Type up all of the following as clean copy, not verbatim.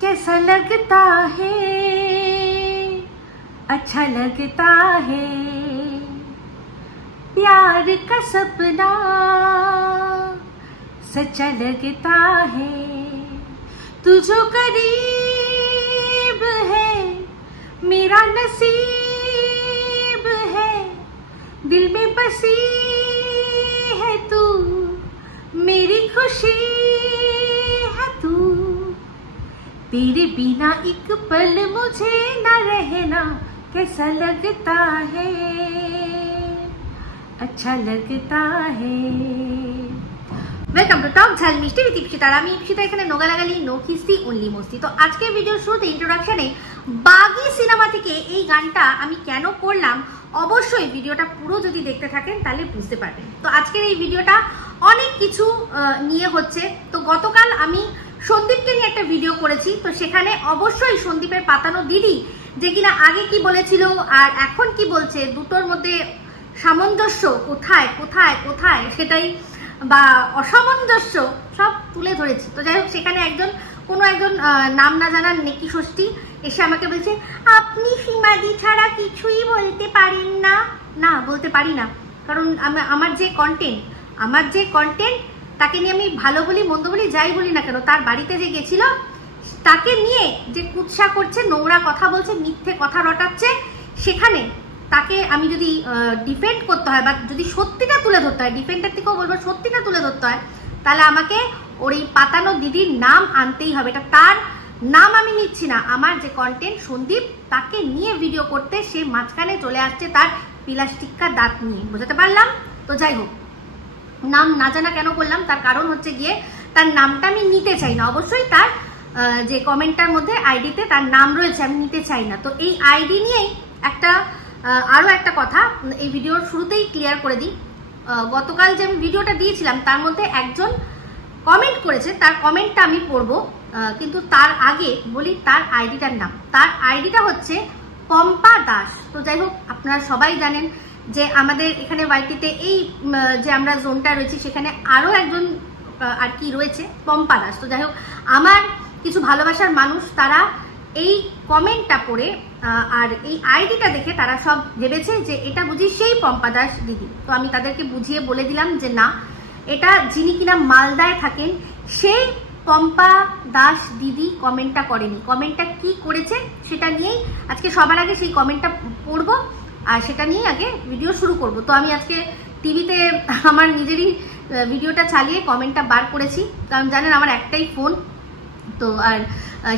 कैसा लगता है, अच्छा लगता है, प्यार का सपना सच्चा लगता है। तू जो करीब है मेरा नसीब है, दिल में बसी है तू, मेरी खुशी है तू। तेरे बिना एक पल मुझे न रहना कैसा लगता है, अच्छा लगता है। वेलकम टू टॉक झाल मिष्टी विद इप्सिता। আমি ইপসিতা, এখানে নো গালাগালি, নো খিস্তি, অনলি মস্তি। তো আজকে ভিডিওর শুরুতে ইন্ট্রোডাকশনে বাগি সিনেমা থেকে এই গানটা আমি কেন করলাম, অবশ্যই ভিডিওটা পুরো যদি দেখতে থাকেন তাহলে বুঝতে পারবেন। তো আজকের এই ভিডিওটা অনেক কিছু নিয়ে হচ্ছে। তো গতকাল আমি সন্দীপকে নিয়ে একটা ভিডিও করেছি, তো সেখানে অবশ্যই সন্দীপের পাতানো দিদি যে কিনা আগে কি বলেছিল আর এখন কি বলছে, দুটোর মধ্যে সামঞ্জস্য কোথায় কোথায় কোথায় সেটাই বা অসামঞ্জস্য সব তুলে ধরেছি। তো যাই হোক, সেখানে কোনো একজন নাম না জানার নেকি ষষ্ঠী এসে আমাকে বলছে আপনি সীমাদি ছাড়া কিছুই বলতে পারেন না। না, বলতে পারি না, কারণ আমার যে কন্টেন্ট তাকে নিয়ে আমি ভালো বলি মন্দ বলি যাই বলি না কেন, তার বাড়িতে যে গেছিল তাকে নিয়ে যে কুৎসা করছে, নোংরা কথা বলছে, মিথ্যে কথা রটাচ্ছে, সেখানে তাকে আমি যদি ডিফেন্ড করতে হয় বা যদি সত্যিটা তুলে ধরতে হয়, ডিফেন্ডের থেকেও বলবো সত্যিটা তুলে ধরতে হয়, তাহলে আমাকে ওর এই পাতানো দিদির নাম আনতেই হবে। এটা তার নাম আমি নিচ্ছি না, আমার যে কন্টেন্ট সন্দীপ তাকে নিয়ে ভিডিও করতে সে মাঝখানে চলে আসছে তার প্লাস্টিকা দাঁত নিয়ে। বোঝাতে পারলাম? তো যাই হোক, নাম না জানা কেন করলাম, তার কারণ হচ্ছে গিয়ে তার নামটা আমি নিতে চাই না। অবশ্যই তার যে কমেন্টটার মধ্যে আইডিতে তার নাম রয়েছে, আমি নিতে চাই না। তো এই আইডি নিয়েই আরো একটা কথা এই ভিডিওর শুরুতেই ক্লিয়ার করে দিই। গতকাল যে আমি ভিডিওটা দিয়েছিলাম তার মধ্যে একজন কমেন্ট করেছে, তার কমেন্টটা আমি পড়বো, কিন্তু তার আগে বলি তার আইডিটার নাম। তার আইডিটা হচ্ছে পম্পা দাস। তো যাই হোক, আপনারা সবাই জানেন যে আমাদের এখানে ওয়াইটিতে এই যে আমরা জোনটা রয়েছি সেখানে আরো একজন আর কি রয়েছে, পম্পা দাস। তো যাই হোক, আমার কিছু ভালোবাসার মানুষ তারা এই কমেন্টটা পড়ে আর এই আইডিটা দেখে তারা সব ভেবেছে যে এটা বুঝি সেই পম্পা দাস দিদি। তো আমি তাদেরকে বুঝিয়ে বলে দিলাম যে না, এটা যিনি কিনা মালদায় থাকেন সেই পম্পা দাস দিদি কমেন্টটা করেনি। কমেন্টটা কি করেছে সেটা নিয়েই আজকে সবার আগে সেই কমেন্টটা পড়বো আর সেটা নিয়ে আগে ভিডিও শুরু করব। তো আমি আজকে টিভিতে আমার নিজেরই ভিডিওটা চালিয়ে কমেন্টটা বার করেছি, কারণ জানেন আমার একটাই ফোন, তো আর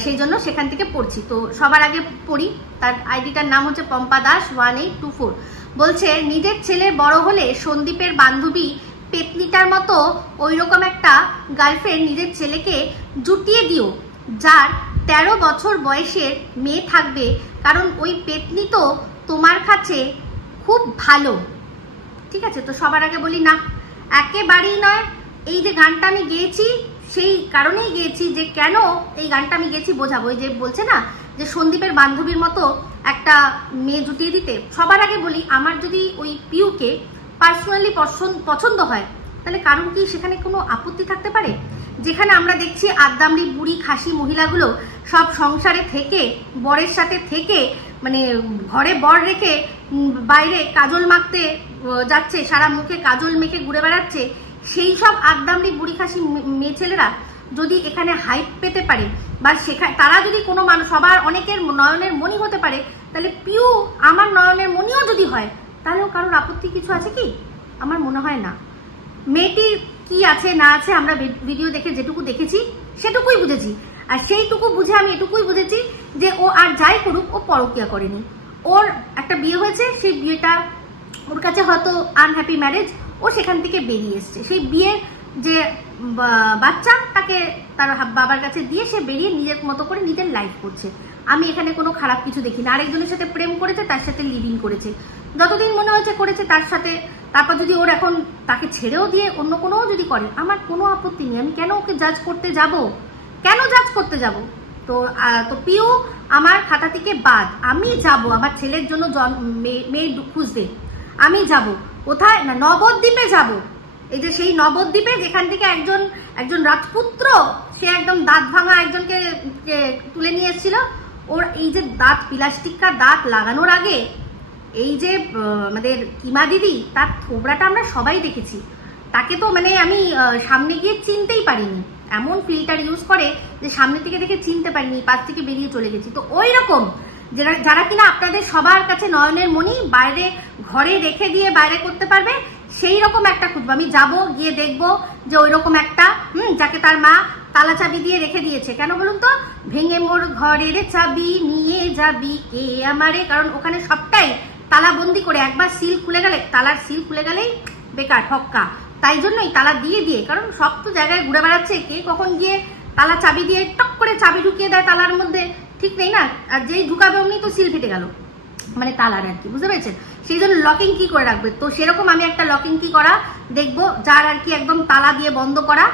সেই জন্য সেখান থেকে পড়ছি। তো সবার আগে পড়ি, তার আইডিটার নাম হচ্ছে পম্পা দাস 1824। বলছে, নিজের ছেলে বড় হলে সন্দীপের বান্ধবী পেতনিটার মতো ওইরকম একটা গার্লফ্রেন্ড নিজের ছেলেকে জুটিয়ে দিও, যার 13 বছর বয়সের মেয়ে থাকবে, কারণ ওই পেতনি তো তোমার কাছে খুব ভালো। ঠিক আছে, তো সবার আগে বলি না, একেবারেই নয়। এই যে গানটা আমি গেয়েছি সেই কারণেই গেয়েছি যে কেন এই গানটা আমি গেয়েছি বোঝাবো। ওই যে বলছে না যে সন্দীপের বান্ধবীর মতো একটা মেয়ে জুটিয়ে দিতে। সবার আগে বলি, আমার যদি ওই পিউকে পার্সোনালি পছন্দ হয় তাহলে কারণ কি সেখানে কোনো আপত্তি থাকতে পারে? যেখানে আমরা দেখছি আদ্দামড়ি বুড়ি খাসি মহিলাগুলো সব সংসারে থেকে বরের সাথে থেকে মানে ঘরে বর রেখে বাইরে কাজল মাখতে যাচ্ছে, সারা মুখে কাজল মেখে ঘুরে বেড়াচ্ছে, সেই সব আদ্দামড়ি বুড়ি খাসি মেয়ে ছেলেরা যদি এখানে হাইপ পেতে পারে বা সেখানে তারা যদি কোনো মানুষ সবার অনেকের নয়নের মণি হতে পারে, তাহলে পিউ আমার নয়নের মণিও যদি হয় তাহলেও কারোর আপত্তি কিছু আছে কি? আমার মনে হয় না। মেয়েটি কি আছে না আছে আমরা ভিডিও দেখে যেটুকু দেখেছি সেটুকুই বুঝেছি, আর সেইটুকু বুঝে আমি এটুকুই বুঝেছি যে ও আর যাই করুক ও পরকীয়া করেনি। ওর একটা বিয়ে হয়েছে, সেই বিয়েটা ওর কাছে হয়তো আনহ্যাপি ম্যারেজ, ও সেখান থেকে বেরিয়ে এসছে। সেই বিয়ের যে বাচ্চা তাকে তার বাবার কাছে দিয়ে সে বেরিয়ে নিজের মতো করে নিজের লাইফ করছে। আমি এখানে কোনো খারাপ কিছু দেখি না। আরেকজনের সাথে প্রেম করেছে, তার সাথে লিভিং করেছে, যতদিন মনে হয়েছে করেছে তার সাথে। তারপর যদি ওর এখন তাকে ছেড়েও দিয়ে অন্য কোনো যদি করে, আমার কোনো আপত্তি নেই। আমি কেন ওকে জাজ করতে যাব? কেন জাজ করতে যাব? তো পিউ আমার খাতা থেকে বাদ। আমি যাব আমার ছেলের জন্য মেয়ে খুঁজতে, আমি যাব কোথায় না, নবদ্বীপে যাব। এই যে সেই নবদ্বীপে যেখান থেকে একজন রাজপুত্র সে একদম দাঁত ভাঙা একজনকে তুলে নিয়ে এসেছিল, ওর এই যে দাঁত প্লাস্টিকটা দাঁত লাগানোর আগে এই যে আমাদের কিমা দিদি তার থোবড়াটা আমরা সবাই দেখেছি। তাকে তো মানে আমি সামনে গিয়ে চিনতেই পারিনি, এমন ফিল্টার ইউজ করে যে সামনে থেকে দেখে চিনতে পারিনি, পাশ থেকে বেরিয়ে চলে গেছি। তো ওই রকম যারা কিনা আপনাদের সবার কাছে নয়নের মণি বাইরে ঘরে রেখে দিয়ে বাইরে করতে পারবে, সেই রকম একটা খুঁজবো। আমি যাব গিয়ে দেখবো যে ওই রকম একটা যাকে তার মা তালা চাবি দিয়ে রেখে দিয়েছে। কেন বলুন তো? ভেঙে মোর ঘরের চাবি নিয়ে যাবি কে আমারে, কারণ ওখানে সবটাই তালা বন্দি করে, একবার সিল খুলে গেলে, তালার সিল খুলে গেলেই বেকার ঠক্কা। তাই জন্যই তালা দিয়ে দিয়ে, কারণ সব তো জায়গায় ঘুরে বেড়াচ্ছে, কে কখন গিয়ে তালা চাবি দিয়ে টক করে চাবি ঢুকিয়ে দেয় তালার মধ্যে, ঠিক নেই না? আর যেই ঢুকাবে অমনি তো সিল ফেটে গেল, মানে তালার আর কি, বুঝতে পেরেছেন? সেই জন্য লকিং কি করে রাখবে। তো সেরকম আমি একটা লকিং কি করা দেখবো, যার আর কি একদম তালা দিয়ে বন্ধ করা,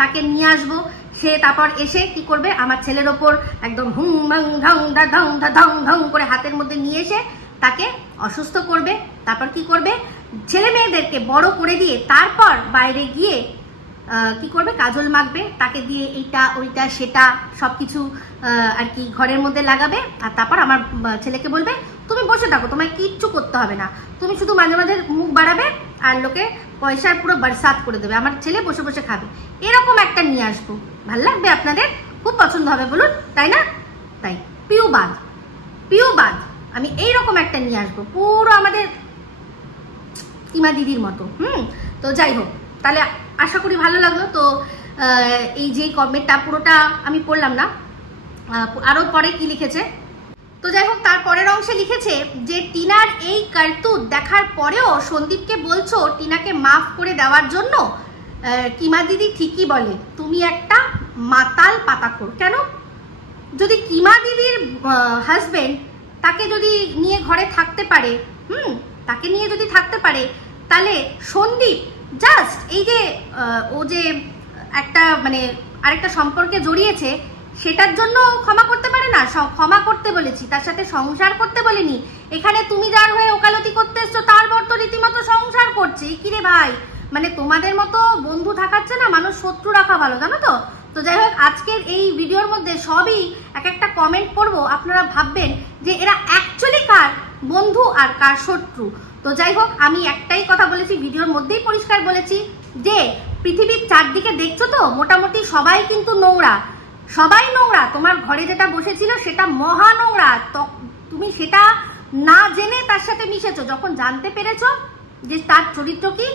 তাকে নিয়ে আসবো। সে তারপর এসে কি করবে, আমার ছেলের ওপর একদম হুং ভাং ঢং ঢং ঢং ঢং করে হাতের মধ্যে নিয়ে এসে তাকে অসুস্থ করবে। তারপর কি করবে, ছেলে মেয়েদেরকে বড় করে দিয়ে তারপর বাইরে গিয়ে কি করবে, কাজল মাখবে, তাকে দিয়ে এইটা ওইটা সেটা সবকিছু আর কি ঘরের মধ্যে লাগাবে। আর তারপর আমার ছেলেকে বলবে তুমি বসে থাকো, তোমায় কিচ্ছু করতে হবে না, তুমি শুধু মাঝে মাঝে মুখ বাড়াবে আর লোকে পয়সার পুরো বরসাত করে দেবে, আমার ছেলে বসে বসে খাবে। এরকম একটা নিয়ে আসবো, ভাল লাগবে আপনাদের, খুব পছন্দ হবে বলুন, তাই না? তাই পিউবাদ আমি এইরকম একটা নিয়ে আসবো, পুরো আমাদের কিমা দিদির মতো। তো যাই হোক, তাহলে আশা করি ভালো লাগলো। তো এই যে কমেন্টটা পুরোটা আমি পড়লাম না, আরো পরে কি লিখেছে। তো যাই হোক, তার পরের অংশে লিখেছে যে টিনার এই কার্তুত দেখার পরেও সন্দীপকে বলছো টিনাকে মাফ করে দেওয়ার জন্য। কিমা দিদি ঠিকই বলে, তুমি একটা মাতাল পাতাখোর। কেন? যদি কিমা দিদির হাজবেন্ড তাকে যদি নিয়ে ঘরে থাকতে পারে, তাকে নিয়ে যদি থাকতে পারে, তাহলে সন্দীপ জাস্ট এই যে ও যে একটা মানে আরেকটা সম্পর্কে জড়িয়েছে সেটার জন্য ক্ষমা করতে পারে না? ক্ষমা করতে বলেছি, তার সাথে সংসার করতে বলিনি। এখানে তুমি যার হয়ে ওকালতি করতে এসছো তার বর তো রীতিমতো সংসার করছে। কিরে ভাই, মানে তোমাদের মতো বন্ধু থাকাচ্ছে না, মানুষ শত্রু রাখা ভালো, জানো তো? তো যাই হোক, আজকের এই ভিডিওর মধ্যে সবই এক একটা কমেন্ট পড়বো, আপনারা ভাববেন যে এরা অ্যাকচুয়ালি কার বন্ধু আর কার শত্রু। তো যাই হোক, আমি একটাই কথা বলেছি, ভিডিওর মধ্যেই পরিষ্কার বলেছি যে পৃথিবীর চারদিকে দেখছো তো মোটামুটি সবাই কিন্তু নোংরা, সবাই নোংরা। তোমার ঘরে যেটা বসেছিল সেটা মহা নোংরা, তুমি সেটা না জেনে তার সাথে মিশেছো। যখন জানতে পেরেছো যে তার চরিত্র কি,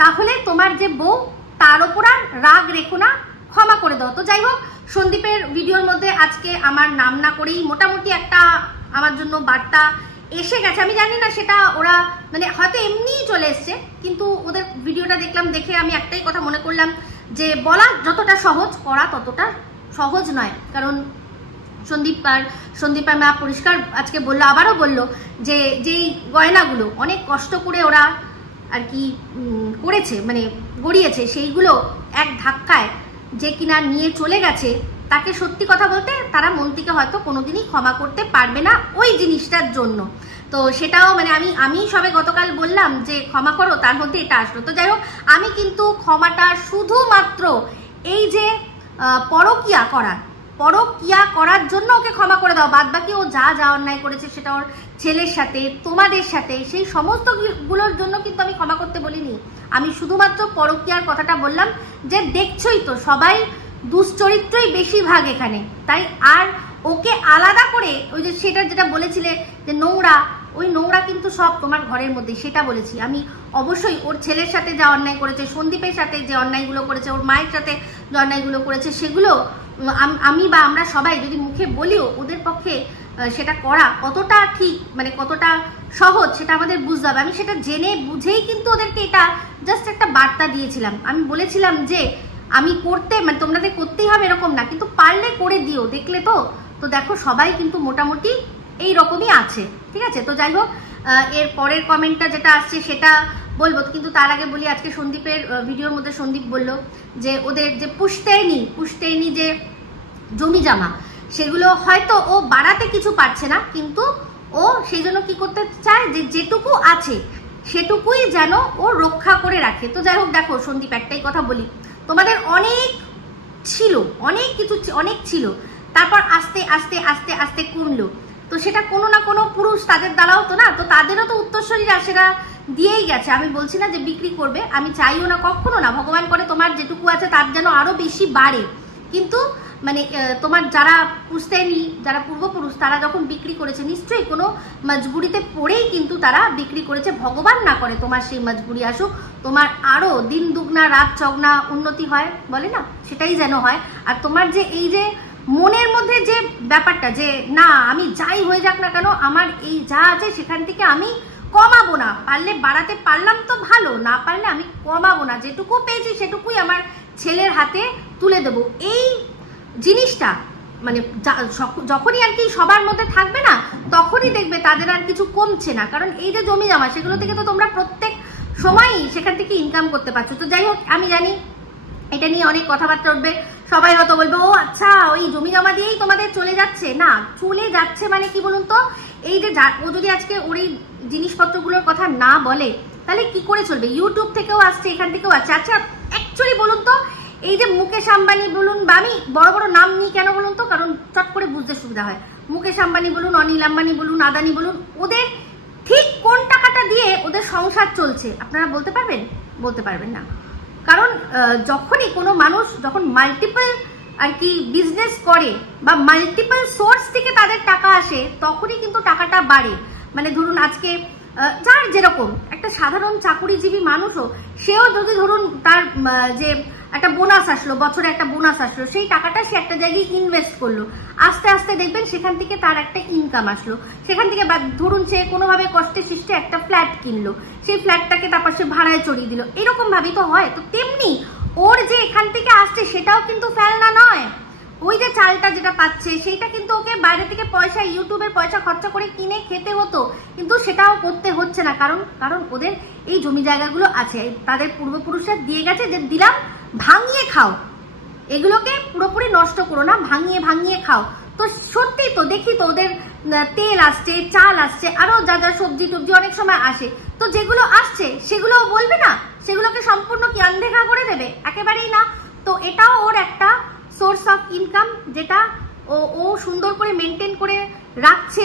তাহলে তোমার যে বউ তার ওপর আর রাগ রেখো না, ক্ষমা করে দাও। তো যাই হোক, সন্দীপের ভিডিওর মধ্যে আজকে আমার নাম না করেই মোটামুটি একটা আমার জন্য বার্তা এসে গেছে। আমি জানি না সেটা ওরা মানে হয়তো এমনিই চলে এসছে, কিন্তু ওদের ভিডিওটা দেখলাম, দেখে আমি একটাই কথা মনে করলাম যে বলা যতটা সহজ, করা ততটা সহজ নয়। কারণ সন্দীপ মা পরিষ্কার আজকে বললো, আবারও বললো যে যেই গয়নাগুলো অনেক কষ্ট করে ওরা আর কি করেছে, মানে গড়িয়েছে, সেইগুলো এক ধাক্কায় যে কিনা নিয়ে চলে গেছে, তাকে সত্যি কথা বলতে তারা মন থেকে হয়তো কোনোদিনই ক্ষমা করতে পারবে না ওই জিনিসটার জন্য। তো সেটাও মানে আমি সবে গতকাল বললাম যে ক্ষমা করো, তার মধ্যে এটা আসলো। তো যাই হোক, আমি কিন্তু ক্ষমাটা শুধুমাত্র এই যে পরকিয়া করার জন্য ওকে ক্ষমা করে দাও, বাদ বাকি ও যা যা অন্যায় করেছে সেটা ওর ছেলের সাথে, তোমাদের সাথে, সেই সমস্ত গুলোর জন্য কিন্তু আমি ক্ষমা করতে বলিনি। আমি শুধুমাত্র পরকিয়ার কথাটা বললাম যে দেখছোই তো সবাই দুশ্চরিত্রই বেশিরভাগ এখানে, তাই আর ওকে আলাদা করে ওই যে সেটা যেটা বলেছিলে যে নোংরা, ওই নোংরা কিন্তু সব তোমার ঘরের মধ্যে, সেটা বলেছি আমি। অবশ্যই ওর ছেলের সাথে যা অন্যায় করেছে, সন্দীপের সাথে যে অন্যায়গুলো করেছে, ওর মায়ের সাথে যে অন্যায়গুলো করেছে, সেগুলো আমি বা আমরা সবাই যদি মুখে বলিও, ওদের পক্ষে সেটা করা কতটা ঠিক, মানে কতটা সহজ সেটা আমাদের বুঝতে হবে। আমি সেটা জেনে বুঝেই কিন্তু ওদেরকে এটা জাস্ট একটা বার্তা দিয়েছিলাম। আমি বলেছিলাম যে আমি করতে মানে তোমাদের করতেই হবে এরকম না, কিন্তু পারলে করে দিও। দেখলে তো দেখো সবাই কিন্তু মোটামুটি এই রকমই আছে, ঠিক আছে? তো যাই হোক, এর পরের কমেন্টটা যেটা আসছে সেটা বলবো, কিন্তু তার আগে বলি আজকে সন্দীপের ভিডিওর মধ্যে সন্দীপ বলল যে ওদের যে পুষ্টেইনি যে জমি জামা, সেগুলো হয়তো ও বাড়াতে কিছু পারছে না, কিন্তু ও সেই জন্য কি করতে চায় যে যেটুকু আছে সেটুকুই যেন ও রক্ষা করে রাখে। তো যাই হোক, দেখো সন্দীপ, একটাই কথা বলি, তোমাদের অনেক ছিল, অনেক কিছু অনেক ছিল, তারপর আস্তে আস্তে আস্তে আস্তে কমলো। তো সেটা কোনো না কোনো পুরুষ তাদের দ্বারাও তো না, তো তাদেরও তো উত্তরসূরিরা সেটা দিয়েই গেছে। আমি বলছি না যে বিক্রি করবে, আমি চাইও না, কখনো না। ভগবান করে তোমার যেটুকু আছে তার যেন আরো বেশি বাড়ে, কিন্তু মানে তোমার যারা পুষতেনি, যারা পূর্বপুরুষ, তারা যখন বিক্রি করেছে নিশ্চয়ই কোনো মজবুরিতে পড়েই কিন্তু তারা বিক্রি করেছে। ভগবান না করে তোমার সেই মজবুরি আসুক, তোমার আরো দিন দুগনা রাত চগনা উন্নতি হয়, বলে না, সেটাই যেন হয়। আর তোমার যে এই যে মনের মধ্যে যে ব্যাপারটা যে না আমি যাই হয়ে যাক না কেন আমার এই যা আছে সেখান থেকে আমি কমাবো না, পারলে বাড়াতে পারলাম তো ভালো, না পারলে আমি কমাবো না, যেটুকু পেয়েছি সেটুকুই আমার ছেলের হাতে তুলে দেবো, এই জিনিসটা মানে যখনই আর কি সবার মধ্যে থাকবে না, তখনই দেখবে তাদের আর কিছু কমছে না। কারণ এই যে জমি জমা, সেগুলো থেকে তো তোমরা প্রত্যেক সময়ই সেখান থেকে ইনকাম করতে পারছো। তো যাই হোক, আমি জানি এটা নিয়ে অনেক কথাবার্তা উঠবে, সবাই হয়তো বলবে ও আচ্ছা ওই জমি জমা দিয়েই তোমাদের চলে যাচ্ছে। না, চলে যাচ্ছে মানে কি বলুন তো, এই যে ও যদি আজকে ওর এই জিনিসপত্রগুলোর কথা না বলে তাহলে কি করে চলবে? ইউটিউব থেকেও আসছে, এখান থেকেও আসছে। আচ্ছা অ্যাকচুয়ালি বলুন তো, এই যে মুকেশ আম্বানি বলুন, বা আমি বড় বড় নাম নিই কেন বলুন তো, কারণ চট করে বুঝতে সুবিধা হয়। মুকেশ আম্বানি বলুন, অনিল আম্বানি বলুন, আদানি বলুন, ওদের ঠিক কোন টাকাটা দিয়ে ওদের সংসার চলছে আপনারা বলতে পারবেন? বলতে পারবেন না। কারণ যখনই কোনো মানুষ যখন মাল্টিপল আর কি বিজনেস করে বা মাল্টিপল সোর্স থেকে তাদের টাকা আসে, তখনই কিন্তু টাকাটা বাড়ে। মানে ধরুন আজকে যার যেরকম একটা সাধারণ চাকুরিজীবী মানুষও, সেও যদি ধরুন তার যে একটা বোনাস আসলো, বছরে একটা বোনাস আসলো, সেই টাকাটা সে একটা জায়গায় ইনভেস্ট করলো, আস্তে আস্তে দেখবেন সেখান থেকে তার একটা ইনকাম আসলো। সেখান থেকে ধরুন সে কোনোভাবে কষ্টে সৃষ্টে একটা ফ্ল্যাট কিনলো, সেই ফ্ল্যাটটাকে তারপর সে ভাড়ায় চড়িয়ে দিল, এরকম ভাবেই তো হয়। তো তেমনি ওর যে এখান থেকে আসছে সেটাও কিন্তু ফেলনা নয়। ওই যে চালটা যেটা পাচ্ছে সেইটা কিন্তু ওকে বাইরে থেকে পয়সা, ইউটিউবের পয়সা খরচা করে কিনে খেতে হতো, কিন্তু সেটাও করতে হচ্ছে না। কারণ ওদের এই জমি জায়গাগুলো আছে, তাদের পূর্বপুরুষরা দিয়ে গেছে যে দিলাম, ভাঙিয়ে খাও, এগুলোকে পুরোপুরি নষ্ট করো না, ভাঙিয়ে ভাঙিয়ে খাও। তো সত্যি তো দেখি তো ওদের তেল আসছে, চাল আসছে, আরো যা যা সবজি টবজি অনেক সময় আসে, তো যেগুলো আসছে সেগুলো বলবে না, সেগুলোকে সম্পূর্ণ কি আনদেখা করে দেবে? একেবারেই না। তো এটাও ওর একটা সোর্স অফ ইনকাম, যেটা ও সুন্দর করে মেনটেন করে রাখছে।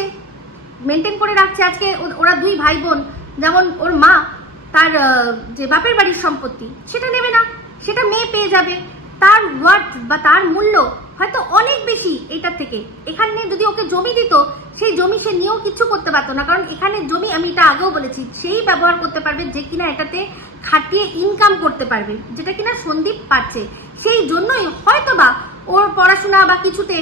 আজকে ওরা দুই ভাই বোন, যেমন ওর মা তার যে বাপের বাড়ির সম্পত্তি সেটা নেবে না, সেটা মেয়ে পেয়ে যাবে। তার ওয়ার্থ বা তার মূল্য হয়তো অনেক বেশি এইটার থেকে। এখানে যদি ওকে জমি দিত, সেই জমি সে নিয়েও কিছু করতে পারতো না। কারণ এখানে জমি, আমি এটা আগেও বলেছি, সেই ব্যবহার করতে পারবে যে কিনা এটাতে খাটিয়ে ইনকাম করতে পারবে, যেটা কিনা সন্দীপ পাচ্ছে। সেই জন্যই হয়তোবা ওর পড়াশোনা বা কিছুতে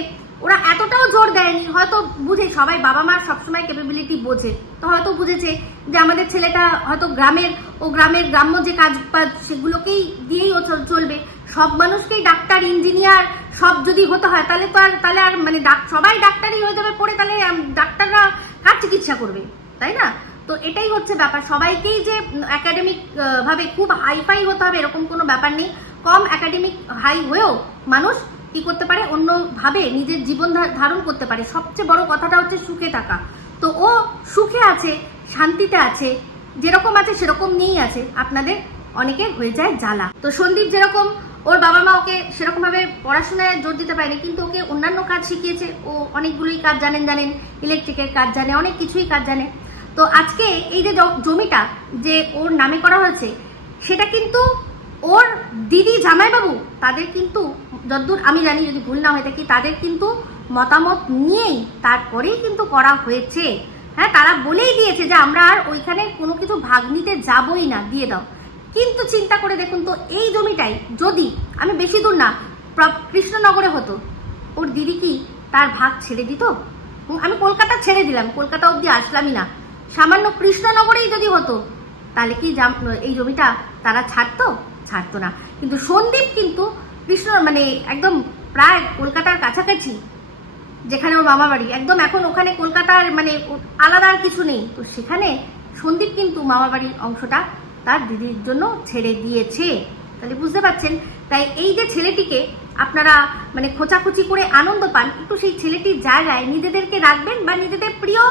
ওরা এতটাও জোর দেয়নি। হয়তো বুঝে, সবাই বাবা মার সবসময় ক্যাপাবিলিটি বোঝে, তো হয়তো বুঝেছে যে আমাদের ছেলেটা হয়তো গ্রাম্য যে কাজ সেগুলোকেই দিয়েই ও চলবে। সব মানুষকেই ডাক্তার, ইঞ্জিনিয়ার সব যদি হতে হয় তাহলে আর মানে সবাই ডাক্তারই হয়ে যাবে পড়ে, তাহলে ডাক্তাররা কার চিকিৎসা করবে, তাই না? তো এটাই হচ্ছে ব্যাপার। সবাইকেই যে একাডেমিক ভাবে খুব হাইফাই হতে হবে এরকম কোনো ব্যাপার নেই। কম একাডেমিক হাই হয়েও মানুষ কি করতে পারে, অন্যভাবে নিজের জীবন ধারণ করতে পারে। সবচেয়ে বড় কথাটা হচ্ছে সুখে থাকা। তো ও সুখে আছে, শান্তিতে আছে, যেরকম আছে সেরকম নিয়েই আছে। আপনাদের অনেকের হয়ে যায় জ্বালা। তো সন্দীপ যেরকম, ওর বাবা মা ওকে সেরকম ভাবে পড়াশোনায় জোর দিতে পারেনি, কিন্তু ওকে অন্যান্য কাজ শিখিয়েছে। ও অনেকগুলোই কাজ জানেন, ইলেকট্রিকের কাজ জানে, অনেক কিছুই কাজ জানে। তো আজকে এই যে জমিটা যে ওর নামে করা হয়েছে, সেটা কিন্তু ওর দিদি জামাইবাবু তাদের কিন্তু, যতদূর আমি জানি, যদি ভুল না হয়ে থাকি, তাদের কিন্তু মতামত নিয়েই তারপরেই কিন্তু করা হয়েছে। হ্যাঁ, তারা বলেই দিয়েছে যে আমরা আর ওইখানে কোনো কিছু ভাগ নিতে যাবই না, দিয়ে দাও। কিন্তু চিন্তা করে দেখুন তো, এই জমিটাই যদি, আমি বেশি দূর না, কৃষ্ণনগরে হতো, ওর দিদি কি তার ভাগ ছেড়ে দিত? আমি কলকাতা ছেড়ে দিলাম, কলকাতা অব্দি আসলামই না, সামান্য কৃষ্ণনগরেই যদি হতো, তাহলে কি এই জমিটা তারা ছাড়তো না। কিন্তু সন্দীপ কিন্তু মানে একদম প্রায় কলকাতার কাছাকাছি, যেখানে ওর মামা বাড়ি, একদম এখন ওখানে কলকাতার মানে আলাদা আর কিছু নেই। তো সেখানে সন্দীপ কিন্তু মামা বাড়ির অংশটা তার দিদির জন্য ছেড়ে দিয়েছে। তাহলে বুঝতে পারছেন। তাই এই যে ছেলেটিকে আপনারা মানে খোঁচাখুচি করে আনন্দ পান, একটু সেই ছেলেটির জায়গায় নিজেদেরকে রাখবেন, বা নিজেদের প্রিয়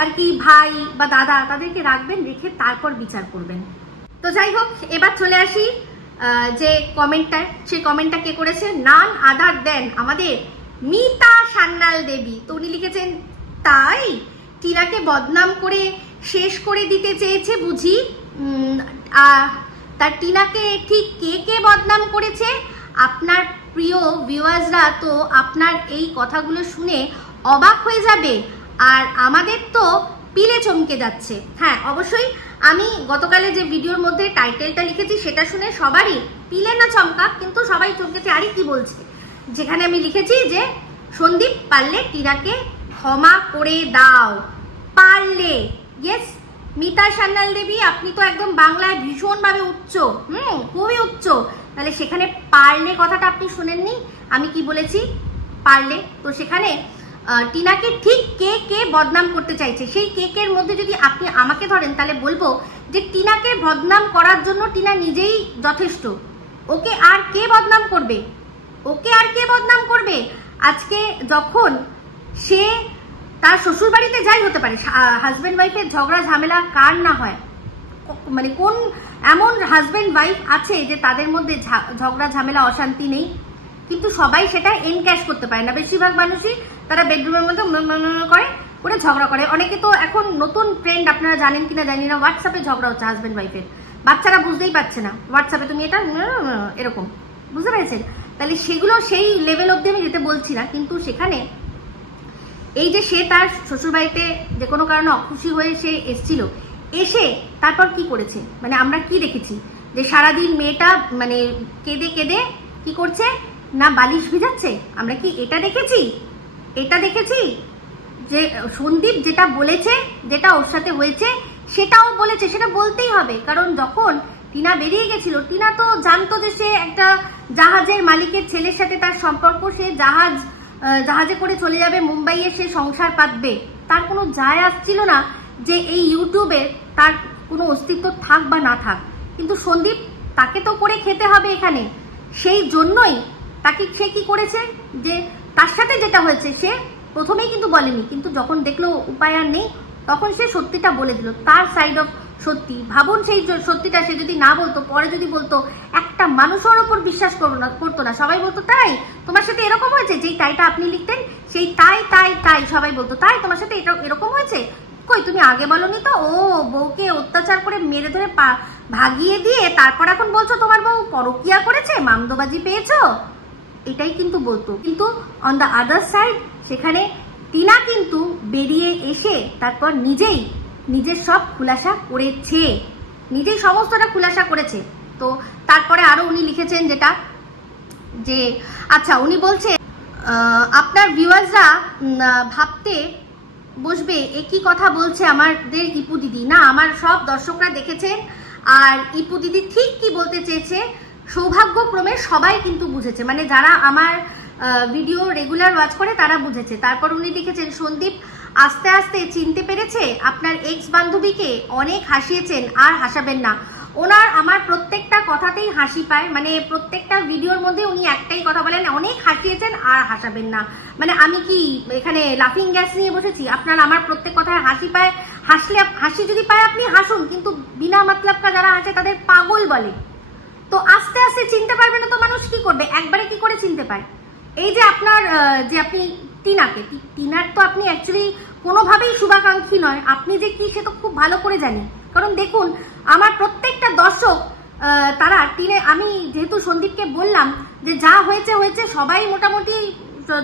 আর কি ভাই বা দাদা তাদেরকে রাখবেন, রেখে তারপর বিচার করবেন। তো যাই হোক, এবার চলে আসি যে কমেন্টটা, সেই কমেন্টটা কে করেছে, নান আদার দেন আমাদের মিতা সান্যাল দেবী। তো উনি লিখেছেন তাই টিনাকে বদনাম করে শেষ করে দিতে চেয়েছে বুঝি। তার টিনাকে ঠিক কে কে বদনাম করেছে? আপনার প্রিয় ভিউয়ার্সরা তো আপনার এই কথাগুলো শুনে অবাক হয়ে যাবে, আর আমাদের তো পিলে চমকে যাচ্ছে। হ্যাঁ, অবশ্যই আমি গতকালে যে ভিডিওর মধ্যে টাইটেলটা লিখেছি সেটা শুনে সবারই পিলে না চমকা, কিন্তু সবাই চমকেছে। আরে কি বলছে, যেখানে আমি লিখেছি যে সন্দীপ পারলে টিনাকে ক্ষমা করে দাও, পারলে। ইয়েস, মিতা সান্যাল দেবী, আপনি তো একদম বাংলায় ভীষণভাবে উচ্চ, খুবই উচ্চ। তাহলে সেখানে পারলে কথাটা আপনি শুনেননি, আমি কি বলেছি? পারলে। তো সেখানে টিনাকে ঠিক কে কে বদনাম করতে চাইছে, সেই কেকের মধ্যে যদি আপনি আমাকে ধরেন তাহলে বলবো যে টিনাকে বদনাম করার জন্য টিনা নিজেই যথেষ্ট। ওকে আর কে বদনাম করবে? ওকে আর কে বদনাম করবে? আজকে যখন সে তার শ্বশুর বাড়িতে যাই হতে পারে, হাজব্যান্ড ওয়াইফের ঝগড়া ঝামেলা কার না হয়? মানে কোন এমন হাজব্যান্ড ওয়াইফ আছে যে তাদের মধ্যে ঝগড়া ঝামেলা অশান্তি নেই? কিন্তু সবাই সেটা এনক্যাশ করতে পারে না। বেশিরভাগ মানুষই তারা বেডরুমের মধ্যে করে ঝগড়া করে। অনেকে তো এখন নতুন ট্রেন্ড, আপনারা জানেন কিনা জানি না, হোয়াটসঅ্যাপে ঝগড়া হচ্ছে হাজব্যান্ড ওয়াইফের। বাচ্চারা বুঝতেই পারছে না হোয়াটসঅ্যাপে তুমি এটা এরকম, বুঝতে পেরেছেন? তাহলে সেগুলো সেই লেভেল অব্দি আমি যেতে বলছি না, কিন্তু সেখানে এই যে সে তার শ্বশুরবাড়িতে যে কোনো কারণে অখুশি হয়ে সে এসছিল, এসে তারপর কি করেছে? মানে আমরা কি দেখেছি? যে সারাদিন মেয়েটা মানে কেঁদে কেঁদে কি করছে না, বালিশ ভিজাচ্ছে। আমরা কি এটা দেখেছি? এটা দেখেছি যে সন্দীপ যেটা বলেছে, যেটা ওর সাথে হয়েছে সেটাও বলেছে, সেটা বলতেই হবে। কারণ যখন টিনা বেরিয়ে গেছিল, টিনা তো জানতো যে সে একটা জাহাজের মালিকের ছেলের সাথে তার সম্পর্ক, সে জাহাজে করে চলে যাবে মুম্বাইয়ে, সে সংসার পাতবে। তার কোনো যায় আসছিল না যে এই ইউটিউবে তার কোনো অস্তিত্ব থাক বা না থাক। কিন্তু সন্দীপ, তাকে তো করে খেতে হবে এখানে, সেই জন্যই তাকে সে কি করেছে যে তার সাথে যেটা হয়েছে সে প্রথমেই কিন্তু বলেনি, কিন্তু যখন দেখলো উপায় আর নেই তখন সে সত্যিটা বলে দিল, তার সাইড অফ সত্যি। ভাবুন সেই সত্যিটা সে যদি না বলতো, পরে যদি বলতো, একটা মানুষের ওপর বিশ্বাস করতো না। সবাই বলতো তাই তোমার সাথে এরকম হয়েছে, যেই তাইটা আপনি লিখতেন সেই তাই তাই তাই সবাই বলতো তাই তোমার সাথে এরকম হয়েছে, কই তুমি আগে বলনি তো? ও বউকে অত্যাচার করে মেরে ধরে ভাগিয়ে দিয়ে তারপর এখন বলছো তোমার বউ পরকিয়া করেছে, মামদোবাজি পেয়েছো, এটাই কিন্তু বলতো। কিন্তু অন দ্য আদার সাইড সেখানে টিনা কিন্তু বেরিয়ে এসে তারপর নিজের সব খুলাসা করেছে, নিজেই সমস্তটা খুলাসা করেছে। তো তারপরে আরো উনি লিখেছেন যেটা যে আচ্ছা, উনি বলছে আপনার ভিউয়ার্সরা ভাবতে বসবে একই কথা বলছে আমাদের ইপু দিদি। না, আমার সব দর্শকরা দেখেছেন, আর ইপু দিদি ঠিক কি বলতে চেয়েছে সৌভাগ্যক্রমে সবাই কিন্তু বুঝেছে, মানে যারা আমার ভিডিও রেগুলার ওয়াচ করে তারা বুঝেছে। তারপর উনি লিখেছেন সন্দীপ আস্তে আস্তে চিনতে পেরেছে আপনার এক্স বান্ধবীকে, অনেক হাসিয়েছেন আর হাসাবেন না। ওনার আমার প্রত্যেকটা কথাতেই হাসি পায়, মানে প্রত্যেকটা ভিডিওর মধ্যে উনি একটাই কথা বলেন, অনেক হাসিয়েছেন আর হাসাবেন না। মানে আমি কি এখানে লাফিং গ্যাস নিয়ে বসেছি? আপনার আমার প্রত্যেক কথায় হাসি পায়, হাসি যদি পায় আপনি হাসুন, কিন্তু বিনা মতলবকা যারা আছে তাদের পাগল বলে। তো আস্তে আস্তে চিনতে পারবে না তো মানুষ কি করবে? একবারে কি করে চিনতে পায়? এই যে আপনার যে আপনি টিনার তো আপনি অ্যাকচুয়ালি কোনোভাবেই শুভাকাঙ্ক্ষী নয়, আপনি যে কি সে তো খুব ভালো করে জানি। কারণ দেখুন আমার প্রত্যেকটা দর্শক তারা আমি যেহেতু সন্দীপকে বললাম যে যা হয়েছে হয়েছে, সবাই মোটামুটি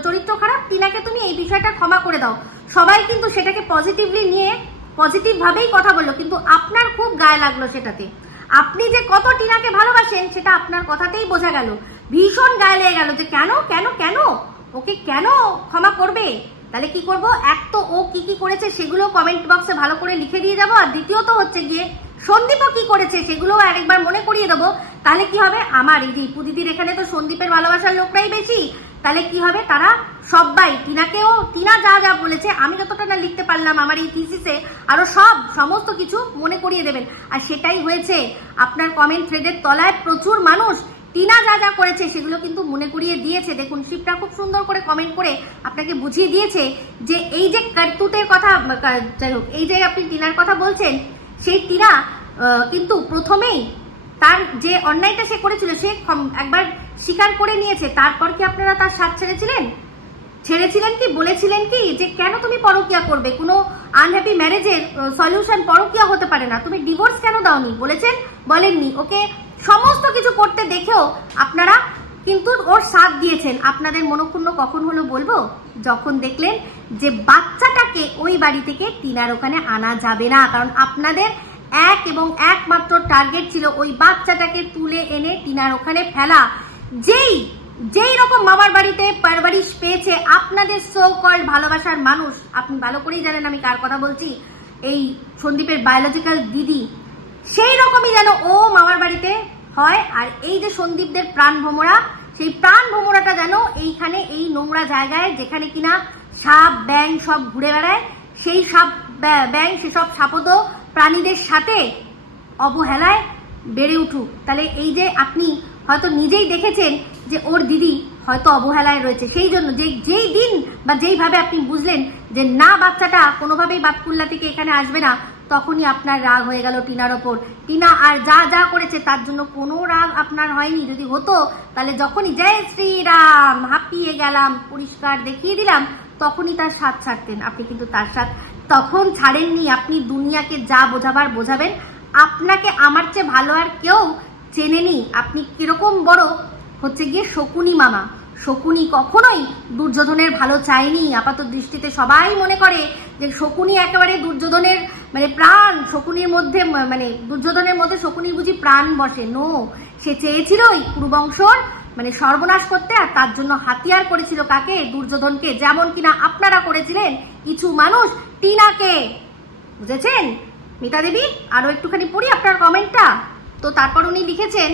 চরিত্র খারাপ, টিনাকে তুমি এই বিষয়টা ক্ষমা করে দাও, সবাই কিন্তু সেটাকে পজিটিভলি নিয়ে পজিটিভ ভাবেই কথা বললো। কিন্তু আপনার খুব গায়ে লাগলো সেটাতে, আপনি যে কত টিনাকে ভালোবাসেন সেটা আপনার কথাতেই বোঝা গেল, ভীষণ গায়ে লেগে গেল যে কেন কেন কেন ওকে কেন ক্ষমা করবে। তাহলে কি করব? এক তো ও কি কি করেছে সেগুলো কমেন্ট বক্সে ভালো করে লিখে দিয়ে যাবো, আর দ্বিতীয়ত হচ্ছে গিয়ে সন্দীপও কি করেছে সেগুলো আরেকবার মনে করিয়ে দেবো। তাহলে কি হবে, আমার এই যে ইপু দিদির এখানে তো সন্দীপের ভালোবাসার লোকরাই বেশি, তাহলে কি হবে, তারা সবাই টিনা যা যা বলেছে আমি যতটা না লিখতে পারলাম আমার এই থিসিসে, আরো সমস্ত কিছু মনে করিয়ে দেবেন। আর সেটাই হয়েছে, আপনার কমেন্ট থ্রেডের তলায় প্রচুর মানুষ টিনা যা যা করেছে সেগুলো কিন্তু মনে করিয়ে দিয়েছে। দেখুন শিবটা খুব সুন্দর করে কমেন্ট করে আপনাকে বুঝিয়ে দিয়েছে যে এই যে কার্তুতের কথা, যাই হোক, এই যে আপনি টিনার কথা বলছেন, সেই টিনা কিন্তু প্রথমেই তার যে অন্যায়টা সে করেছিল সে একবার স্বীকার করে নিয়েছে। তারপর কি আপনারা তার সাথ ছেড়েছিলেন? ছেড়েছিলেন কি, বলেছিলেন কি যে কেন তুমি পরকিয়া করবে, কোনো আনহ্যাপি ম্যারেজের সলিউশন পরকিয়া হতে পারে না, তুমি ডিভোর্স কেন দাওনি, বলেছেন? বলেননি। ওকে সমস্ত কিছু করতে দেখেও আপনারা কিন্তু ওর সাথ দিয়েছেন। আপনাদের মনক্ষুণ্ণ কখন হলো বলবো? যখন দেখলেন যে বাচ্চাটাকে ওই বাড়ি থেকে টিনার ওখানে আনা যাবে না, কারণ আপনাদের এক এবং একমাত্র টার্গেট ছিল ওই বাচ্চাটাকে তুলে এনে টিনার ওখানে ফেলা। যেই রকম মামার বাড়িতে পারবারিশ পেয়েছে আপনাদের সো কল্ড ভালোবাসার মানুষ, আপনি ভালো করেই জানেন আমি কার কথা বলছি, এই সন্দীপের বায়োলজিক্যাল দিদি, সেই রকমই যেন ও মামার বাড়িতে হয়। আর এই যে সন্দীপদের প্রাণ ভোমরা, সেই প্রাণ ভোমরাটা যেন এইখানে এই নোংরা জায়গায় যেখানে কিনা সাপ ব্যাং সব ঘুরে বেড়ায়, সেই সাপ ব্যাং সেসব সাপদ প্রাণীদের সাথে অবহেলায় বেড়ে উঠুক। তাহলে এই যে আপনি হয়তো নিজেই দেখেছেন যে ওর দিদি হয়তো অবহেলায় রয়েছে, সেই জন্য যেই দিন বা যেইভাবে আপনি বুঝলেন যে না বাচ্চাটা কোনোভাবেই বাতকুল্লা থেকে এখানে আসবে না, তখনই আপনার রাগ হয়ে গেল টিনার ওপর। টিনা আর যা যা করেছে তার জন্য কোনো রাগ আপনার হয়নি। যদি হতো তাহলে যখনই জয় শ্রীরাম হাঁপিয়ে গেলাম পরিষ্কার দেখিয়ে দিলাম তখনই তার সাথ ছাড়তেন। আপনি কিন্তু তার সাথ তখন ছাড়েননি। আপনি দুনিয়াকে যা বোঝাবার বোঝাবেন, আপনাকে আমার চেয়ে ভালো আর কেউ চেনেনি। আপনি কিরকম বড় হচ্ছে গিয়ে শকুনি মামা। শকুনি কখনোই দুর্যোধনের ভালো চায়নি। আপাত দৃষ্টিতে সবাই মনে করে যে শকুনি একেবারে দুর্যোধনের মানে প্রাণ, শকুনির মধ্যে মানে দুর্যোধনের মধ্যে শকুনির বুঝি প্রাণ বসে। নো, সে চেয়েছিলই কুরুবংশর মানে সর্বনাশ করতে, আর তার জন্য হাতিয়ার করেছিল কাকে? দুর্যোধনকে, যেমন কিনা আপনারা করেছিলেন কিছু মানুষ টিনাকে। বুঝেছেন মিতা দেবী? আরো একটুখানি পড়ি আপনার কমেন্টটা। তো তারপর উনি লিখেছেন,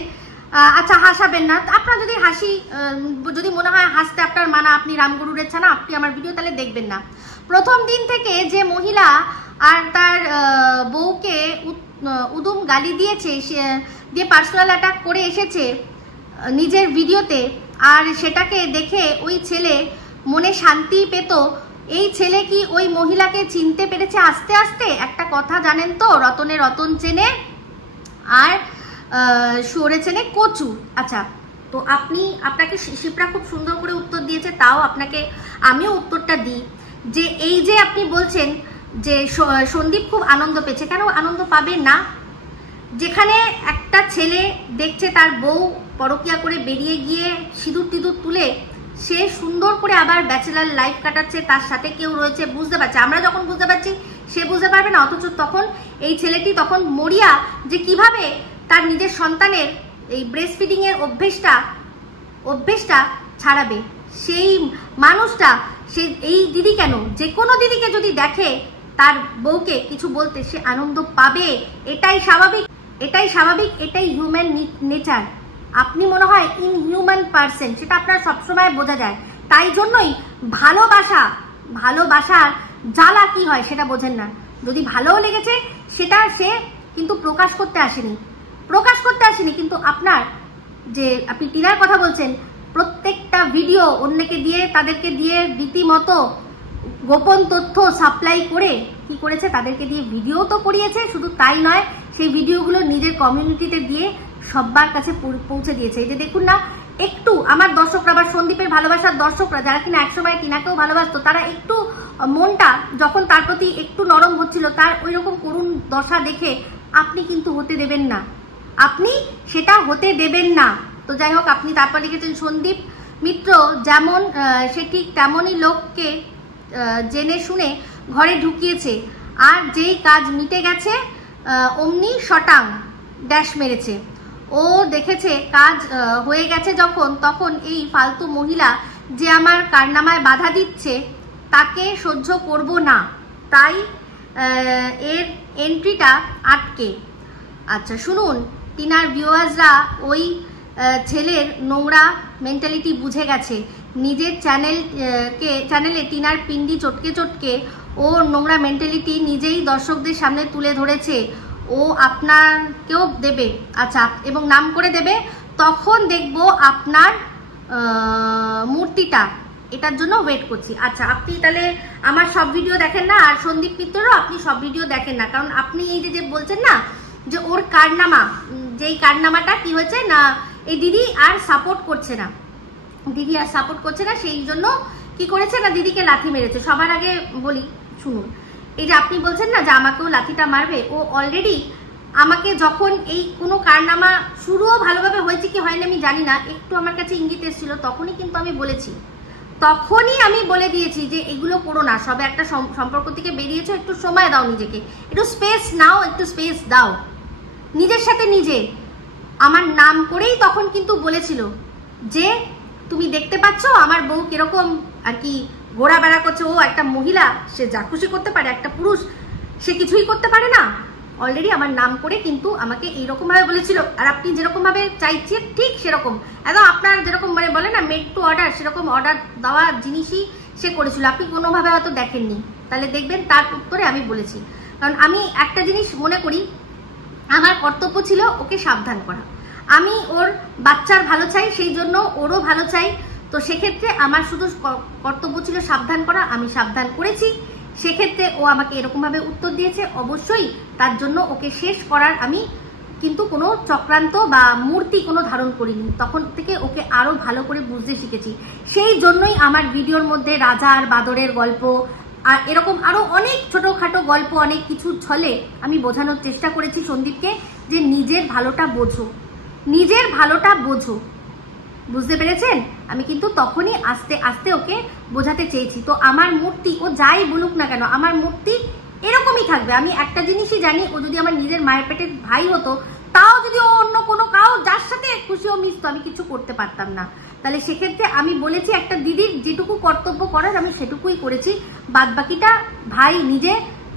আচ্ছা হাসাবেন না, আপনার যদি যদি মনে হয় হাসতে আপনার মানা, আপনি রামগুরুরের ছানা, আপনি আমার ভিডিও তাহলে দেখবেন না। প্রথম দিন থেকে যে মহিলা আর তার বউকে উদুম গালি দিয়েছে, দিয়ে পার্সোনাল অ্যাটাক করে এসেছে নিজের ভিডিওতে, আর সেটাকে দেখে ওই ছেলে মনে শান্তি পেত, এই ছেলে কি ওই মহিলাকে চিনতে পেরেছে আস্তে আস্তে? একটা কথা জানেন তো, রতনে রতন চেনে আর শুয়োরে চেনে কচু। আচ্ছা, তো আপনাকে শিপ্রা খুব সুন্দর করে উত্তর দিয়েছে, তাও আপনাকে আমিও উত্তরটা দিই যে এই যে আপনি বলছেন যে সন্দীপ খুব আনন্দ পেয়েছে, কেন আনন্দ পাবে না? যেখানে একটা ছেলে দেখছে তার বউ পরকিয়া করে বেরিয়ে গিয়ে সিঁদুর টিঁদুর তুলে সে সুন্দর করে আবার ব্যাচেলার লাইফ কাটাচ্ছে, তার সাথে কেউ রয়েছে, বুঝতে পারছে। আমরা যখন বুঝতে পারছি সে বুঝতে পারবে না, অথচ তখন এই ছেলেটি তখন মরিয়া যে কিভাবে তার নিজের সন্তানের এই ব্রেস্ট ফিডিং এর অভ্যেসটা ছাড়াবে। সেই মানুষটা, সে এই দিদি কেন, যে কোনো দিদিকে যদি দেখে তার বউকে কিছু বলতে, সে আনন্দ পাবে। এটাই স্বাভাবিক, এটাই হিউম্যান নেচার। আপনি মনে হয় ইনহিউম্যান পারসন, সেটা আপনার সবসময় বোঝা যায়। তাই জন্যই ভালোবাসার জ্বালা কি হয় সেটা বোঝেন না। যদি ভালোও লেগেছে সেটা সে কিন্তু প্রকাশ করতে আসেনি, কিন্তু আপনার যে আপনি টিনার কথা বলছেন, প্রত্যেকটা ভিডিও অন্যকে দিয়ে, তাদেরকে দিয়ে রীতিমতো গোপন তথ্য সাপ্লাই করে কি করেছে, তাদেরকে দিয়ে ভিডিও তো করিয়েছে। শুধু তাই নয়, সেই ভিডিওগুলো নিজের কমিউনিটিতে দিয়ে সবার কাছে পৌঁছে দিয়েছে। এই যে দেখুন না, একটু আমার দর্শকরা বা সন্দীপের ভালোবাসার দর্শকরা যারা কিনা একসময় টিনাকেও ভালোবাসতো, তারা একটু মনটা যখন তার প্রতি একটু নরম হচ্ছিল, তার ওই রকম করুণ দশা দেখে আপনি কিন্তু হতে দেবেন না, আপনি সেটা হতে দেবেন না। তো যাই হোক, আপনি তারপর লিখেছেন সন্দীপ মিত্র যেমন সে ঠিক তেমনই লোককে জেনে শুনে ঘরে ঢুকিয়েছে, আর যেই কাজ মিটে গেছে অমনি শটাং ড্যাশ মেরেছে। ও দেখেছে কাজ হয়ে গেছে যখন, তখন এই ফালতু মহিলা যে আমার কারনামায় বাধা দিচ্ছে তাকে সহ্য করব না, তাই এর এন্ট্রিটা আটকে। আচ্ছা শুনুন, টিনার ভিউয়ার্সরা ওই ছেলের নোংরা মেন্টালিটি বুঝে গেছে। নিজের চ্যানেলে টিনার পিন্ডি চটকে ও নোংরা মেন্টালিটি নিজেই দর্শকদের সামনে তুলে ধরেছে। ও আপনাকেও দেবে, আচ্ছা, এবং নাম করে দেবে, তখন দেখবো আপনার মূর্তিটা। এটার জন্য ওয়েট করছি। আচ্ছা, আপনি তাহলে আমার সব ভিডিও দেখেন না, আর সন্দীপ মিত্রেরও আপনি সব ভিডিও দেখেন না, কারণ আপনি এই যে বলছেন না যে ওর কারনামা, যেই কারনামাটা কি হয়েছে না, এই দিদি আর সাপোর্ট করছে না, সেই জন্য কি করেছে না, দিদিকে লাথি মেরেছে। সবার আগে বলি শুনুন, এই যে আপনি বলছেন না যে আমাকেও লাথিটা মারবে, ও অলরেডি আমাকে যখন এই কোনো কারনামা শুরুও ভালোভাবে হয়েছে কি হয়নি আমি জানি না, একটু আমার কাছে ইঙ্গিত এসেছিল, তখনই কিন্তু আমি বলেছি, তখনই আমি বলে দিয়েছি যে এগুলো করো না, সবে একটা সম্পর্ক থেকে বেরিয়েছো, একটু সময় দাও নিজেকে, একটু স্পেস নাও, একটু স্পেস দাও নিজের সাথে নিজে। আমার নাম করেই তখন কিন্তু বলেছিল যে তুমি দেখতে পাচ্ছ আমার বউ কিরকম আর কি ঘোরাবেড়া করছে, ও একটা মহিলা, সে যা খুশি করতে পারে, একটা পুরুষ সে কিছুই করতে পারে না। অলরেডি আমার নাম করে কিন্তু আমাকে এইরকম ভাবে বলেছিল। আর আপনি যেরকম ভাবে চাইছেন ঠিক সেরকম, একদম আপনার যেরকম মানে বলে না মেড টু অর্ডার, সেরকম অর্ডার দেওয়া জিনিসই সে করেছিল। আপনি কোনোভাবে হয়তো দেখেননি, তাহলে দেখবেন তার উত্তরে আমি বলেছি। কারণ আমি একটা জিনিস মনে করি, আমার কর্তব্য ছিল ওকে সাবধান করা। আমি ওর বাচ্চার ভালো চাই, সেই জন্য ওরও ভালো চাই। তো সেক্ষেত্রে আমার শুধু কর্তব্য ছিল সাবধান করা, আমি সাবধান করেছি। সেক্ষেত্রে ও আমাকে এরকমভাবে উত্তর দিয়েছে, অবশ্যই তার জন্য ওকে শেষ করার আমি কিন্তু কোনো চক্রান্ত বা মূর্তি কোনো ধারণ করিনি। তখন থেকে ওকে আরো ভালো করে বুঝতে শিখেছি। সেই জন্যই আমার ভিডিওর মধ্যে রাজা আর বাদরের গল্প আর এরকম আরো অনেক ছোটখাটো গল্প, অনেক কিছু ছলে আমি বোঝানোর চেষ্টা করেছি সন্দীপকে যে নিজের ভালোটা বোঝো, নিজের ভালোটা বোঝো। বুঝতে পেরেছেন? আমি কিন্তু তখনই আস্তে আস্তে ওকে বোঝাতে চেয়েছি। তো আমার মূর্তি, ও যাই বলুক না কেন, আমার মূর্তি এরকমই থাকবে। আমি একটা জিনিসই জানি, ও যদি আমার নিজের মায়ের পেটের ভাই হতো, তাও যদি ও অন্য কোনো কাউ যার সাথে খুশি ও মিশতো, আমি কিছু করতে পারতাম না। তাহলে সেক্ষেত্রে আমি বলেছি একটা দিদির যেটুকু কর্তব্য করার আমি সেটুকুই করেছি। বাদ বাকিটা ভাই নিজে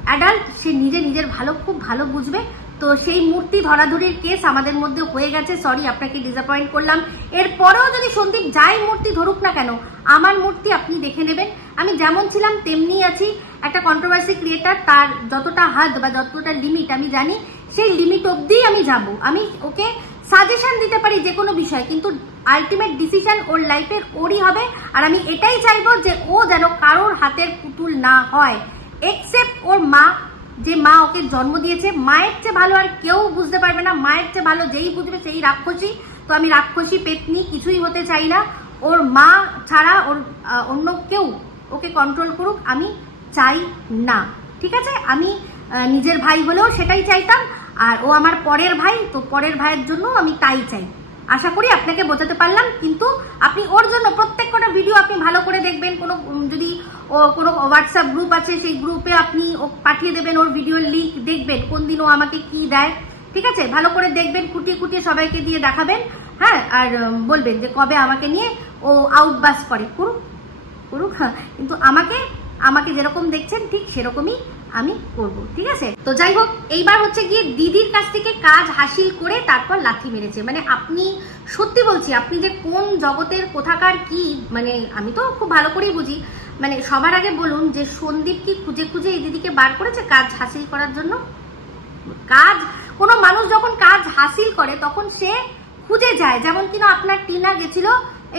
অ্যাডাল্ট, সে নিজে নিজের ভালো খুব ভালো বুঝবে। তো সেই মূর্তি ধরাধরির কেস আমাদের মধ্যে হয়ে গেছে। সরি, আপনাকে ডিসঅ্যাপয়েন্ট করলাম। এরপরেও যদি সন্দীপ যাই মূর্তি ধরুক না কেন, আমার মূর্তি আপনি দেখে নেবেন। আমি যেমন ছিলাম তেমনি আছি। একটা কন্ট্রোভার্সি ক্রিয়েটার, তার যতটা হাত বা যতটা লিমিট আমি জানি, সেই লিমিট অবধি আমি যাব। আমি ওকে সাজেশন দিতে পারি যে কোনো বিষয়, কিন্তু আলটিমেট ডিসিশন ওর লাইফের ওরই হবে। আর আমি এটাই চাইবো যে ও যেন কারোর হাতের পুতুল না হয়, এক্সেপ্ট ওর মা, যে মা ওকে জন্ম দিয়েছে। মায়ের চেয়ে ভালো আর কেউ বুঝতে পারবে না, মায়ের চেয়ে ভালো যেই বুঝবে সেই রাক্ষসী। তো আমি রাক্ষসী পেতনি কিছুই হতে চাই না। ওর মা ছাড়া ওর অন্য কেউ ওকে কন্ট্রোল করুক আমি চাই না, ঠিক আছে? আমি নিজের ভাই হলেও সেটাই চাইতাম, আর ও আমার পরের ভাই, তো পরের ভাইয়ের জন্য আমি তাই চাই। আশা করি আপনাকে বোঝাতে পারলাম। কিন্তু আপনি ওর জন্য প্রত্যেক কটা ভিডিও আপনি ভালো করে দেখবেন। কোনো যদি ও কোনো হোয়াটসঅ্যাপ গ্রুপ আছে, সেই গ্রুপে আপনি ও পাঠিয়ে দেবেন ওর ভিডিওর লিঙ্ক, দেখবেন কোন দিন ও আমাকে কি দেয়, ঠিক আছে? ভালো করে দেখবেন, কুটিয়ে কুটিয়ে সবাইকে দিয়ে দেখাবেন, হ্যাঁ। আর বলবেন যে কবে আমাকে নিয়ে ও আউটবাস করে, করুক করুক, হ্যাঁ। কিন্তু আমাকে যেরকম দেখছেন ঠিক সেরকমই আমি করব, ঠিক আছে? তো যাই হোক, এইবার হচ্ছে গিয়ে দিদির কাছ থেকে কাজ হাসিল করে তারপর লাথি মেরেছে। মানে আপনি সত্যি বলছি, আপনি যে কোন জগতের কোথাকার কি, মানে আমি তো খুব ভালো করেই বুঝি। মানে সবার আগে বলুন যে সন্দীপ কি খুঁজে খুঁজে এই দিদিকে বার করেছে কাজ হাসিল করার জন্য? কাজ, কোনো মানুষ যখন কাজ হাসিল করে তখন সে খুঁজে যায়। যেমন কিনা আপনার টিনা গেছিল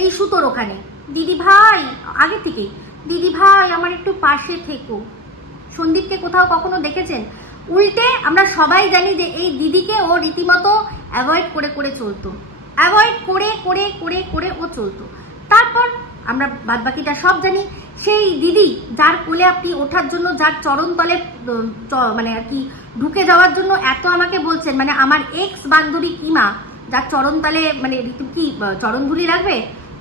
এই সুতোর ওখানে, দিদি ভাই আগে থেকেই, দিদি ভাই আমার একটু পাশে থেকো। সন্দীপকে কোথাও কখনো দেখেছেন? উল্টে আমরা সবাই জানি যে এই দিদিকে ও রীতিমতো অ্যাভয়েড করে করে চলতো, অ্যাভয়েড করে করে করে করে ও চলতো। তারপর আমরা বাদবাকিটা সব জানি। সেই দিদি যার কোলে আপনি ওঠার জন্য, যার চরণ তলে মানে আর কি ঢুকে যাওয়ার জন্য এত আমাকে বলছেন, মানে আমার এক্স বান্ধবী কিমা, যার চরণ তলে মানে কি চরণ ধুলি লাগবে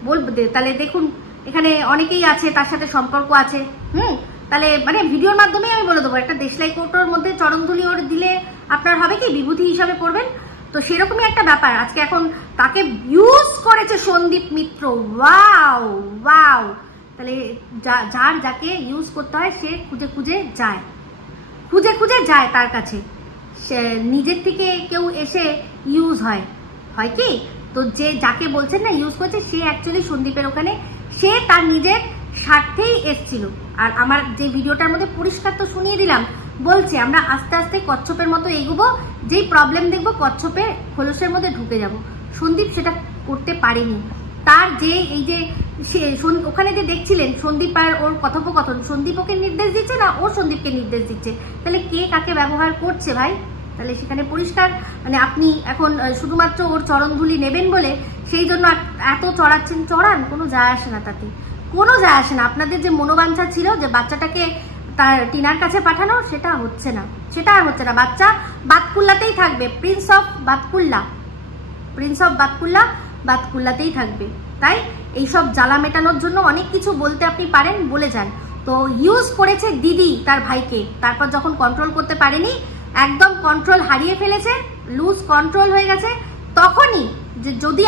বলবে, তাহলে দেখুন এখানে অনেকেই আছে তার সাথে সম্পর্ক আছে, তাহলে মানে ভিডিওর মাধ্যমে আমি বলে দেবো, একটা দেশলাই কৌটোর মধ্যে চরণধুলি ওর দিলে আপনার হবে কি বিভূতি হিসাবে পড়বেন। তো সেরকমই একটা ব্যাপার। আজকে এখন তাকে ইউজ করেছে সন্দীপ মিত্র, ওয়াও ওয়াও। তাহলে যার যাকে ইউজ করতে হয় সে খুঁজে খুঁজে যায়, খুঁজে খুঁজে যায় তার কাছে। সে নিজের থেকে কেউ এসে ইউজ হয় কি? তো যে যাকে বলছেন না ইউজ করছে, সে অ্যাকচুয়ালি সন্দীপের ওখানে সে তার নিজের স্বার্থেই এসছিল। আর আমার যে ভিডিওটার মধ্যে পরিষ্কার তো শুনিয়ে দিলাম, বলছে আমরা আস্তে আস্তে কচ্ছপের মতো এগোবো, যেই প্রবলেম দেখবো কচ্ছপের খোলসের মধ্যে ঢুকে যাব। সন্দীপ সেটা করতে পারেনি। তার যে এই যে ওখানে যে দেখছিলেন সন্দীপ আর ওর কথোপকথন, সন্দীপ ওকে নির্দেশ দিচ্ছে না ও সন্দীপকে নির্দেশ দিচ্ছে, তাহলে কে কাকে ব্যবহার করছে ভাই? তাহলে সেখানে পরিষ্কার, মানে আপনি এখন শুধুমাত্র ওর চরণধুলি নেবেন বলে সেই জন্য এত চড়াচ্ছেন, চড়ান, কোনো যায় আসে না তাতে। কোনো যায় আসে না। আপনাদের যে মনোবাঞ্ছা ছিল যে বাচ্চাটাকে তার টিনার কাছে পাঠানো, সেটা হচ্ছে না, সেটা আর হচ্ছে না। বাচ্চা বাতকুল্লাতেই থাকবে, প্রিন্স অফ বাতকুল্লা বাতকুল্লাতেই থাকবে। তাই এইসব জ্বালা মেটানোর জন্য অনেক কিছু বলতে আপনি পারেন, বলে যান। তো ইউজ করেছে দিদি তার ভাইকে, তারপর যখন কন্ট্রোল করতে পারেনি, একদম কন্ট্রোল হারিয়ে ফেলেছে, লুজ কন্ট্রোল হয়ে গেছে, তখনই যে যদি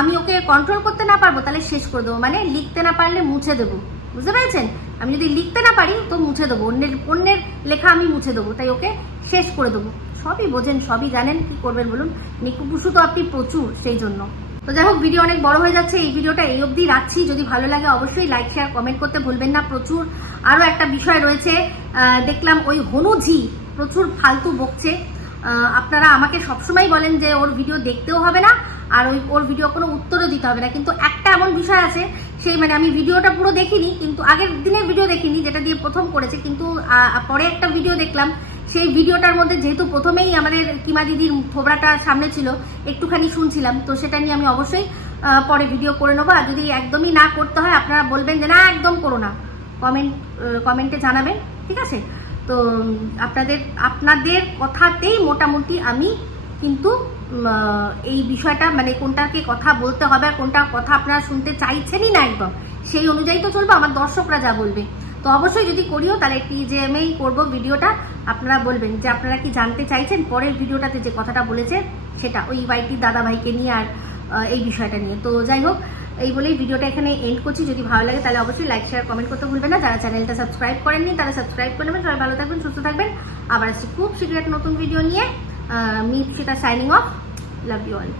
আমি ওকে কন্ট্রোল করতে না পারবো তাহলে শেষ করে দেবো, মানে লিখতে না পারলে মুছে দেবো, বুঝতে পেরেছেন? আমি যদি লিখতে না পারি তো মুছে দেবো, অন্যের লেখা আমি মুছে দেবো, তাই ওকে শেষ করে দেবো। সবই বোঝেন, সবই জানেন, কি করবেন বলুন? নিকুপুষু তো আপনি প্রচুর, সেই জন্য। তো যাই হোক, ভিডিও অনেক বড় হয়ে যাচ্ছে, এই ভিডিওটা এই অবধি রাখছি। যদি ভালো লাগে অবশ্যই লাইক শেয়ার কমেন্ট করতে ভুলবেন না। প্রচুর আরও একটা বিষয় রয়েছে, দেখলাম ওই হনুঝি প্রচুর ফালতু বকছে। আপনারা আমাকে সবসময় বলেন যে ওর ভিডিও দেখতেও হবে না, আর ওর ভিডিও কোনো উত্তরও দিতে হবে না, কিন্তু একটা এমন বিষয় আছে, সেই মানে আমি ভিডিওটা পুরো দেখিনি, কিন্তু আগের দিনের ভিডিও দেখিনি যেটা দিয়ে প্রথম করেছে, কিন্তু পরে একটা ভিডিও দেখলাম, সেই ভিডিওটার মধ্যে যেহেতু প্রথমেই আমাদের কিমা দিদির থোবড়াটা সামনে ছিল, একটুখানি শুনছিলাম, তো সেটা নিয়ে আমি অবশ্যই পরে ভিডিও করে নেবো। আর যদি একদমই না করতে হয় আপনারা বলবেন যে না একদম করো না, কমেন্টে জানাবেন, ঠিক আছে? তো আপনাদের কথাতেই মোটামুটি আমি কিন্তু এই বিষয়টা মানে কোনটাকে কথা বলতে হবে আর কোনটা কথা আপনারা শুনতে চাইছেনই না, একদম সেই অনুযায়ী তো চলবো, আমার দর্শকরা যা বলবে। তো অবশ্যই যদি করিও তাহলে টিজেএমেই করবো ভিডিওটা। আপনারা বলবেন যে আপনারা কি জানতে চাইছেন পরের ভিডিওটাতে যে কথাটা বলেছে সেটা, ওই ওয়াইটির দাদা ভাইকে নিয়ে আর এই বিষয়টা নিয়ে। তো যাই হোক, এই বলেই ভিডিওটা এখানে এন্ড করছি। যদি ভালো লাগে তাহলে অবশ্যই লাইক শেয়ার কমেন্ট করতে ভুলবেন না। যারা চ্যানেলটা সাবস্ক্রাইব করেননি তারা সাবস্ক্রাইব করে নেবেন। সবাই ভালো থাকবেন, সুস্থ থাকবেন। আবার আসছি খুব শীঘ্র একটা নতুন ভিডিও নিয়ে। Me Ipsita signing off. Love you all.